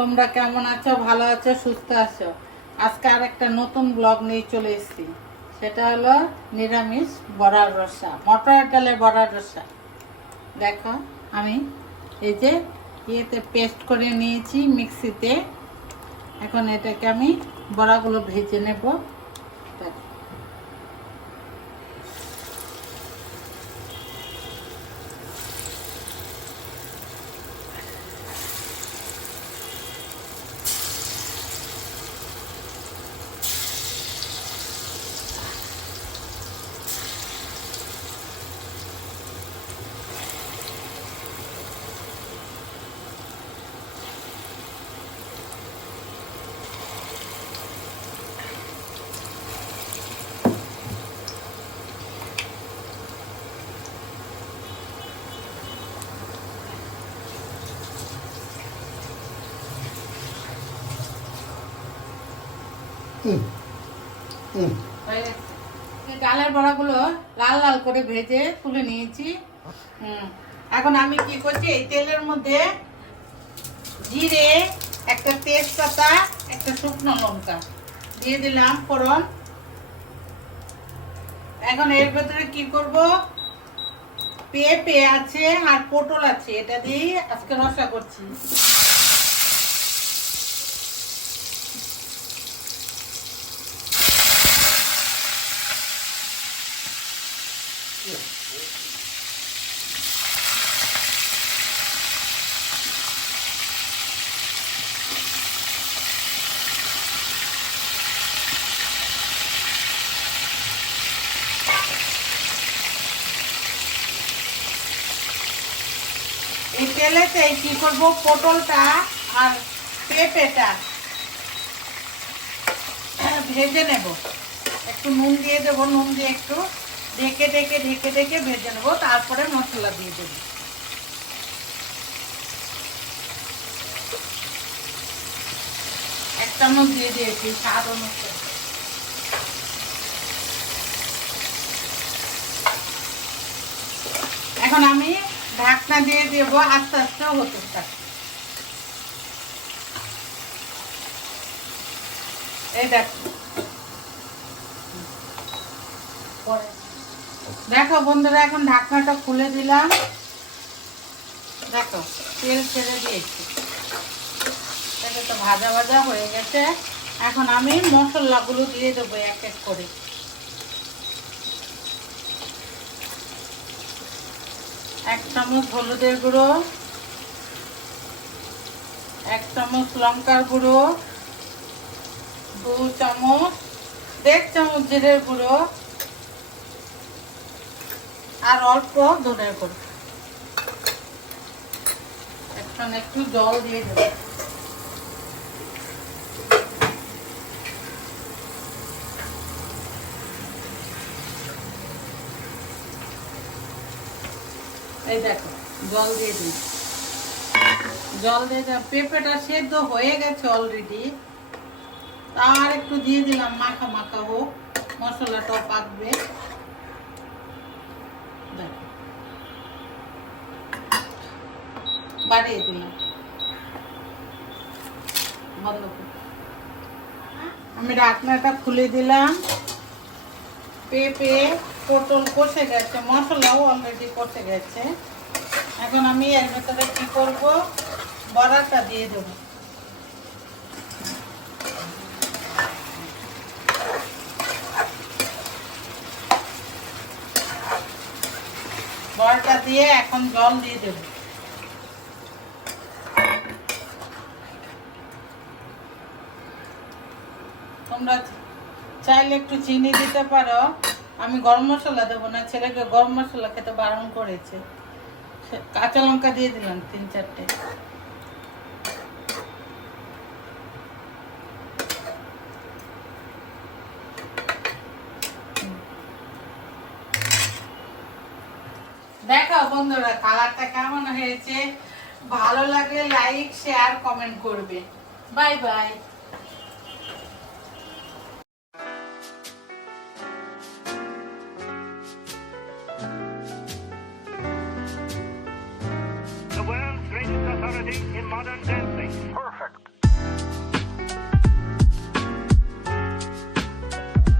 তোমরা কেমন আছো? ভালো আছো, সুস্থ আছো? আজকে আর একটা নতুন ব্লগ নিয়ে চলে এসেছি। সেটা হলো নিরামিষ বড়ার রসা, মটর ডালের বড়ার রসা। দেখো আমি এই যে ইয়েতে পেস্ট করে নিয়েছি মিক্সিতে। এখন এটাকে আমি বড়াগুলো ভেজে নেব। দেখো ডালের বড়াগুলো লাল লাল করে ভেজে তুলে নিয়েছি। এখন আমি কি করছি, এই তেলের মধ্যে জিরে, একটা তেজপাতা, একটা শুকনো লঙ্কা দিয়ে দিলাম ফোড়ন। এখন এর ভেতরে কি করব, পেঁপে আছে আর পটল আছে, এটা দিয়ে আজকে রসা করছি। এই তেলেতে কি করব, পটলটা আর পেঁপেটা ভেজে নেব। একটু নুন দিয়ে দেবো, নুন দিয়ে একটু ঢেকে ঢেকে ঢেকে ঢেকে ভেজে নেবো। তারপরে মশলা দিয়ে দেবো। এক চামচ দিয়ে দিয়েছি স্বাদ অনুসারে। এখন আমি ঢাকনা দিয়ে দেবো, আস্তে আস্তে হতে থাকে। এই দেখো দেখো বন্ধুরা, এখন ঢাকনাটা খুলে দিলাম। দেখো তেল ছেড়ে দিয়েছি, এটা তো ভাজা ভাজা হয়ে গেছে। এখন আমি মশলাগুলো দিয়ে দেবো এক এক করে। এক চামচ হলুদের গুঁড়ো, এক চামচ লঙ্কার গুঁড়ো, 2 চামচ, 1.5 চামচ জিরের গুঁড়ো, আর অল্প ধনের গুঁড়ো। এখন একটু জল দিয়ে দেবো। এই দেখো জল দিয়ে দিই, জল দিয়ে দিলাম। পেঁপেটা সেদ্ধ হয়ে গেছে অলরেডি, আর একটু দিয়ে দিলাম, মাখা মাখা হোক, মশলাটাও পাকবে। দেখো বাড়িয়ে দিলাম, বন্ধ করে আমি ঢাকনাটা খুলে দিলাম। পেঁপে পটল কষে গেছে, মশলাও অলরেডি কষে গেছে। এখন আমি এর ভেতরে কি করব, বড়াটা দিয়ে দেব। বড়াটা দিয়ে এখন জল দিয়ে দেব। তোমরা চাইলে একটু চিনি দিতে পারো। আমি গরম মশলা দেবো না, ছেলেকে গরম মশলা খেতে বারণ করেছে। কাঁচা লঙ্কা দিয়ে দিলাম 3-4টে। দেখো বন্ধুরা কালারটা কেমন হয়েছে। ভালো লাগলে লাইক, শেয়ার, কমেন্ট করবে। Bye bye.